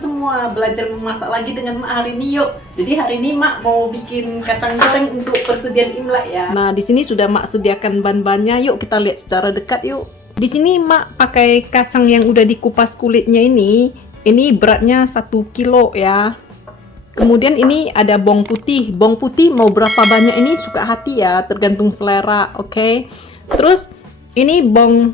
Semua belajar memasak lagi dengan Mak hari ini yuk. Jadi hari ini Mak mau bikin kacang goreng untuk persediaan Imlek ya. Nah, di sini sudah Mak sediakan bahan-bahannya. Yuk kita lihat secara dekat yuk. Di sini Mak pakai kacang yang udah dikupas kulitnya ini. Ini beratnya 1 kilo ya. Kemudian ini ada bawang putih. Bawang putih mau berapa banyak ini suka hati ya, tergantung selera, oke. Terus ini bawang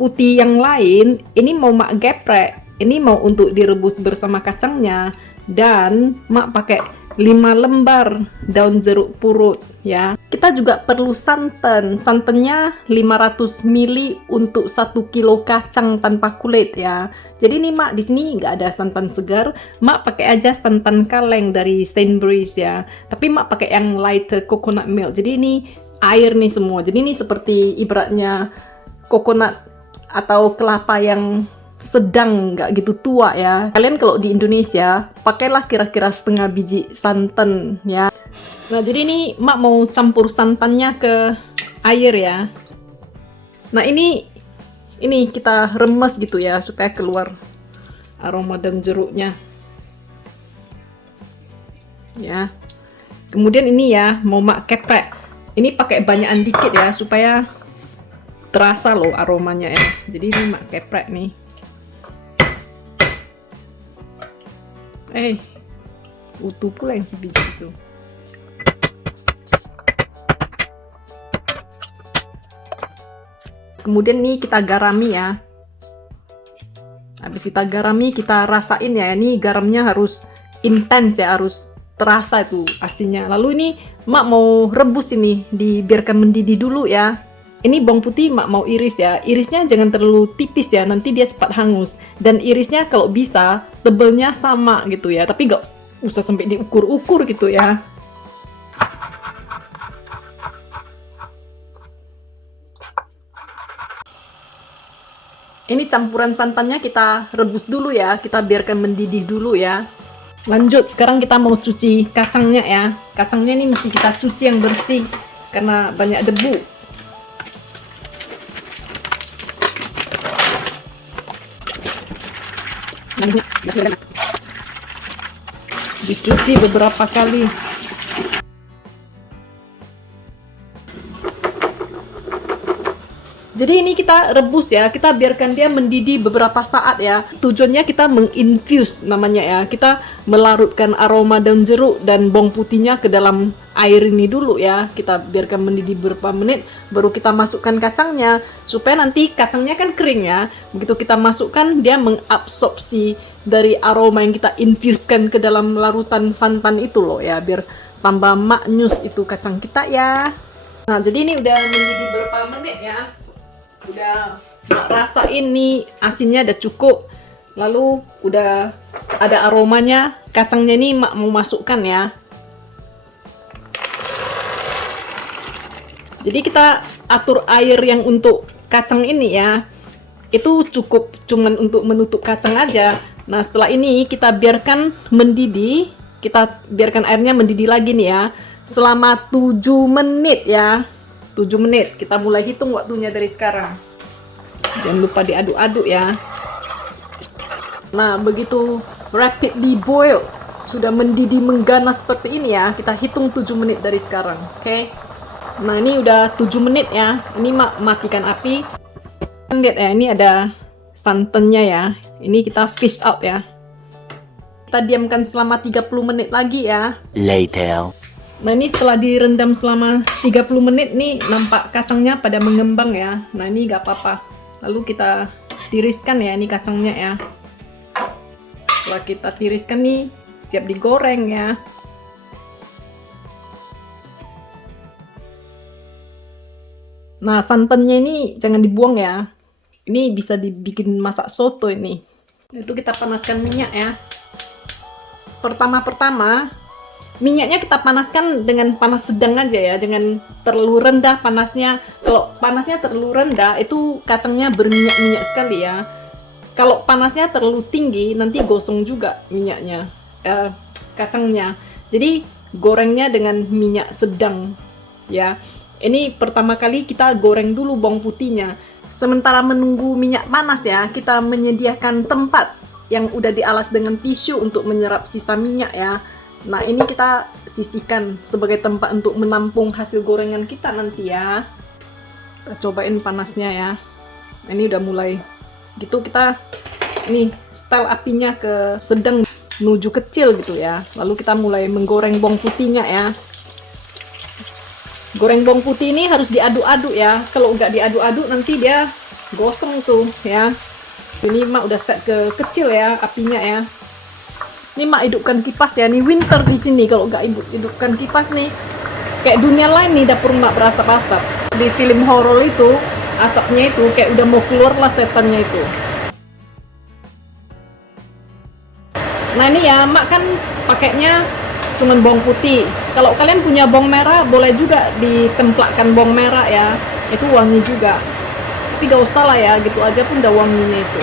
putih yang lain, ini mau Mak geprek. Ini mau untuk direbus bersama kacangnya, dan Mak pakai 5 lembar daun jeruk purut ya. Kita juga perlu santan. Santannya 500 ml untuk 1 kilo kacang tanpa kulit ya. Jadi nih Mak di sini nggak ada santan segar. Mak pakai aja santan kaleng dari Sainsbury's ya. Tapi Mak pakai yang light coconut milk. Jadi ini air nih semua. Jadi ini seperti ibaratnya coconut atau kelapa yang sedang, nggak gitu tua ya. Kalian kalau di Indonesia pakailah kira-kira setengah biji santan ya. Nah jadi ini Mak mau campur santannya ke air ya. Nah ini kita remes gitu ya supaya keluar aroma dan jeruknya ya. Kemudian ini ya mau Mak keprek. Ini pakai banyakan dikit ya supaya terasa loh aromanya ya. Jadi ini Mak keprek nih. Utuh pula yang sebiji itu. Kemudian nih kita garami ya. Habis kita garami, kita rasain ya. Ini garamnya harus intens ya, harus terasa itu asinnya. Lalu ini Mak mau rebus ini, dibiarkan mendidih dulu ya. Ini bawang putih Mak mau iris ya. Irisnya jangan terlalu tipis ya, nanti dia cepat hangus. Dan irisnya kalau bisa tebelnya sama gitu ya, tapi nggak usah sampai diukur-ukur gitu ya. Ini campuran santannya kita rebus dulu ya, kita biarkan mendidih dulu ya. Lanjut, sekarang kita mau cuci kacangnya ya. Kacangnya ini mesti kita cuci yang bersih karena banyak debu. Dicuci beberapa kali. Jadi ini kita rebus ya, kita biarkan dia mendidih beberapa saat ya. Tujuannya kita menginfuse namanya ya. Kita melarutkan aroma daun jeruk dan bawang putihnya ke dalam air ini dulu ya. Kita biarkan mendidih beberapa menit, baru kita masukkan kacangnya. Supaya nanti kacangnya kan kering ya. Begitu kita masukkan, dia mengabsorpsi dari aroma yang kita infuskan ke dalam larutan santan itu loh ya. Biar tambah maknyus itu kacang kita ya. Nah jadi ini udah mendidih beberapa menit ya. Udah rasain nih asinnya udah cukup, lalu udah ada aromanya. Kacangnya ini Mak mau masukkan ya. Jadi kita atur air yang untuk kacang ini ya, itu cukup cuman untuk menutup kacang aja. Nah setelah ini kita biarkan mendidih, kita biarkan airnya mendidih lagi nih ya, selama 7 menit ya. 7 menit, kita mulai hitung waktunya dari sekarang. Jangan lupa diaduk-aduk ya. Nah, begitu rapidly boil, sudah mendidih mengganas seperti ini ya, kita hitung 7 menit dari sekarang, oke? Nah, ini udah 7 menit ya. Ini Mak matikan api. Lihat ya, ini ada santannya ya. Ini kita fish out ya. Kita diamkan selama 30 menit lagi ya. Later. Nah ini setelah direndam selama 30 menit nih, nampak kacangnya pada mengembang ya. Nah ini gak apa-apa. Lalu kita tiriskan ya ini kacangnya ya. Setelah kita tiriskan nih, siap digoreng ya. Nah, santannya ini jangan dibuang ya. Ini bisa dibikin masak soto ini. Itu kita panaskan minyak ya. Pertama-pertama, minyaknya kita panaskan dengan panas sedang aja ya, jangan terlalu rendah panasnya. Kalau panasnya terlalu rendah, itu kacangnya berminyak-minyak sekali ya. Kalau panasnya terlalu tinggi, nanti gosong juga minyaknya, kacangnya. Jadi gorengnya dengan minyak sedang ya. Ini pertama kali kita goreng dulu bawang putihnya. Sementara menunggu minyak panas ya, kita menyediakan tempat yang udah dialas dengan tisu untuk menyerap sisa minyak ya. Nah, ini kita sisihkan sebagai tempat untuk menampung hasil gorengan kita nanti ya. Kita cobain panasnya ya. Ini udah mulai gitu, kita ini setel apinya ke sedang menuju kecil gitu ya. Lalu kita mulai menggoreng bawang putihnya ya. Goreng bawang putih ini harus diaduk-aduk ya. Kalau nggak diaduk-aduk nanti dia gosong tuh ya. Ini Mak udah set ke kecil ya apinya ya. Ini Mak hidupkan kipas ya. Ini winter di sini, kalau nggak hidupkan kipas nih kayak dunia lain nih, dapur Mak berasap-asap. Di film horor itu asapnya itu kayak udah mau keluar lah setannya itu. Nah ini ya, Mak kan pakainya cuman bawang putih. Kalau kalian punya bawang merah boleh juga ditempelkan bawang merah ya. Itu wangi juga. Tapi gak usah lah ya, gitu aja pun udah wanginya itu.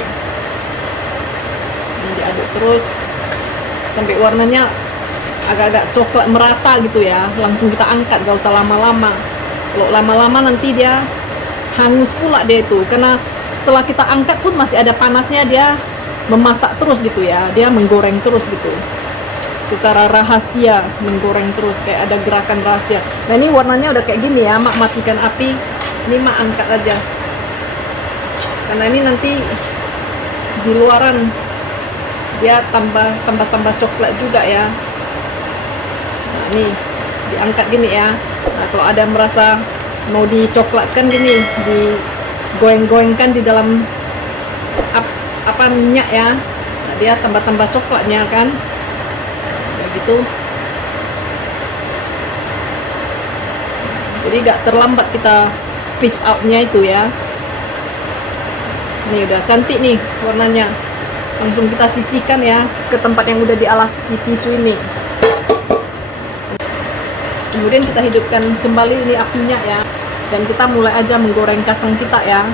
Ini diaduk terus sampai warnanya agak-agak coklat merata gitu ya. Langsung kita angkat, gak usah lama-lama. Kalau lama-lama nanti dia hangus pula dia itu, karena setelah kita angkat pun masih ada panasnya, dia memasak terus gitu ya, dia menggoreng terus gitu secara rahasia, menggoreng terus kayak ada gerakan rahasia. Nah ini warnanya udah kayak gini ya, Mak matikan api. Ini Mak angkat aja, karena ini nanti di luaran dia tambah coklat juga ya. Nah ini diangkat gini ya. Nah kalau ada merasa mau dicoklatkan gini, digoyang-goyangkan di dalam minyak ya. Nah, dia tambah coklatnya kan. Gitu. Jadi gak terlambat kita fish out-nya itu ya. Ini udah cantik nih warnanya. Langsung kita sisihkan ya ke tempat yang udah dialas si tisu ini. Kemudian kita hidupkan kembali ini apinya ya. Dan kita mulai aja menggoreng kacang kita ya.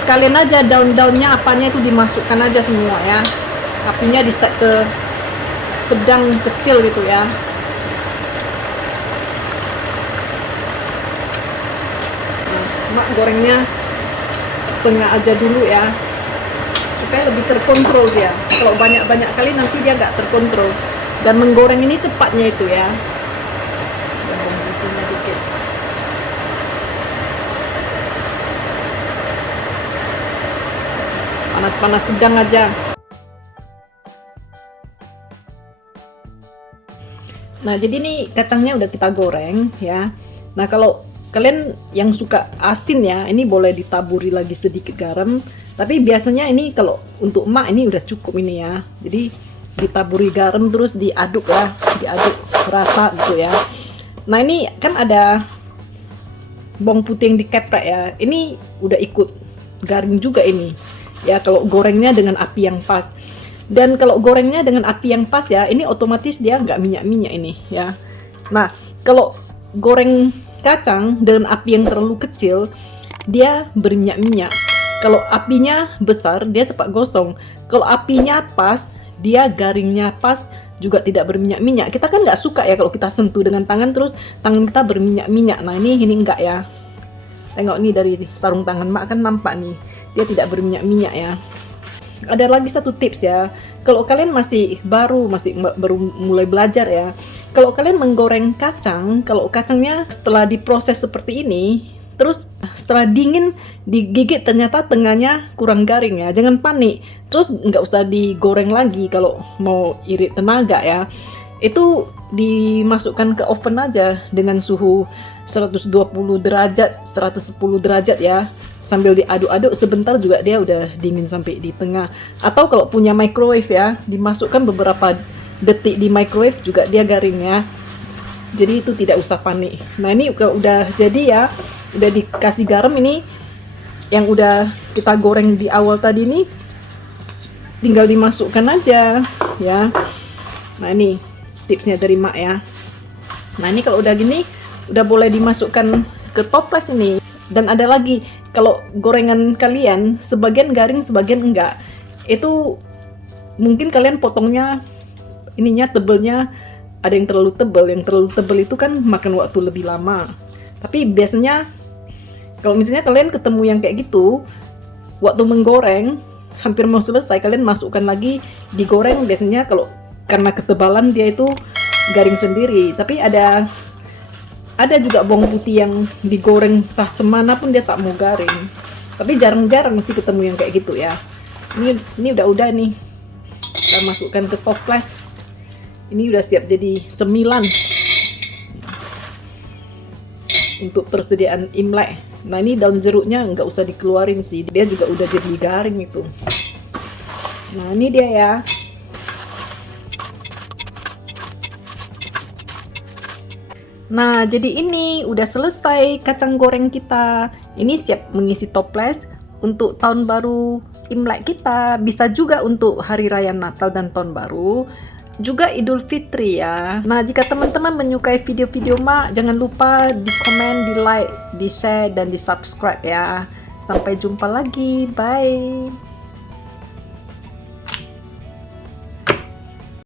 Sekalian aja daun-daunnya apanya itu dimasukkan aja semua ya. Apinya di set ke sedang kecil gitu ya. Nah, Mak gorengnya setengah aja dulu ya, supaya lebih terkontrol dia. Kalau banyak-banyak kali nanti dia nggak terkontrol. Dan menggoreng ini cepatnya itu ya. Bawang putihnya dikit. Panas-panas sedang aja. Nah jadi nih kacangnya udah kita goreng ya. Nah kalau kalian yang suka asin ya, ini boleh ditaburi lagi sedikit garam. Tapi biasanya ini kalau untuk Mak ini udah cukup ini ya. Jadi ditaburi garam terus diaduk lah, diaduk rata gitu ya. Nah ini kan ada bawang putih yang dikeprek ya. Ini udah ikut garing juga ini. Ya kalau gorengnya dengan api yang pas. Dan kalau gorengnya dengan api yang pas ya, ini otomatis dia nggak minyak-minyak ini ya. Nah, kalau goreng kacang dengan api yang terlalu kecil, dia berminyak-minyak. Kalau apinya besar, dia cepat gosong. Kalau apinya pas, dia garingnya pas, juga tidak berminyak-minyak. Kita kan nggak suka ya kalau kita sentuh dengan tangan, terus tangan kita berminyak-minyak. Nah, ini enggak ya. Tengok nih dari sarung tangan Mak kan nampak nih, dia tidak berminyak-minyak ya. Ada lagi satu tips ya, kalau kalian masih baru mulai belajar ya, kalau kalian menggoreng kacang, kalau kacangnya setelah diproses seperti ini, terus setelah dingin digigit ternyata tengahnya kurang garing ya, jangan panik, terus nggak usah digoreng lagi kalau mau irit tenaga ya. Itu dimasukkan ke oven aja dengan suhu 120 derajat, 110 derajat ya, sambil diaduk-aduk sebentar juga dia udah dingin sampai di tengah. Atau kalau punya microwave ya, dimasukkan beberapa detik di microwave juga dia garing ya. Jadi itu tidak usah panik. Nah ini udah jadi ya, udah dikasih garam ini yang udah kita goreng di awal tadi ini, tinggal dimasukkan aja ya. Nah ini tipsnya dari Mak ya. Nah ini kalau udah gini, udah boleh dimasukkan ke toples ini. Dan ada lagi, kalau gorengan kalian sebagian garing sebagian enggak, itu mungkin kalian potongnya ininya tebelnya ada yang terlalu tebel itu kan makan waktu lebih lama. Tapi biasanya kalau misalnya kalian ketemu yang kayak gitu, waktu menggoreng hampir mau selesai, kalian masukkan lagi digoreng. Biasanya kalau karena ketebalan dia itu garing sendiri. Tapi ada juga bawang putih yang digoreng entah cemana pun dia tak mau garing. Tapi jarang-jarang sih ketemu yang kayak gitu ya. Ini udah nih. Kita masukkan ke toples. Ini udah siap jadi cemilan untuk persediaan Imlek. Nah ini daun jeruknya nggak usah dikeluarin sih, dia juga udah jadi garing itu. Nah ini dia ya. Nah jadi ini udah selesai kacang goreng kita. Ini siap mengisi toples untuk tahun baru Imlek kita. Bisa juga untuk hari raya Natal dan tahun baru, juga Idul Fitri ya. Nah jika teman-teman menyukai video-video Mak, jangan lupa di komen, di like, di share, dan di subscribe ya. Sampai jumpa lagi, bye.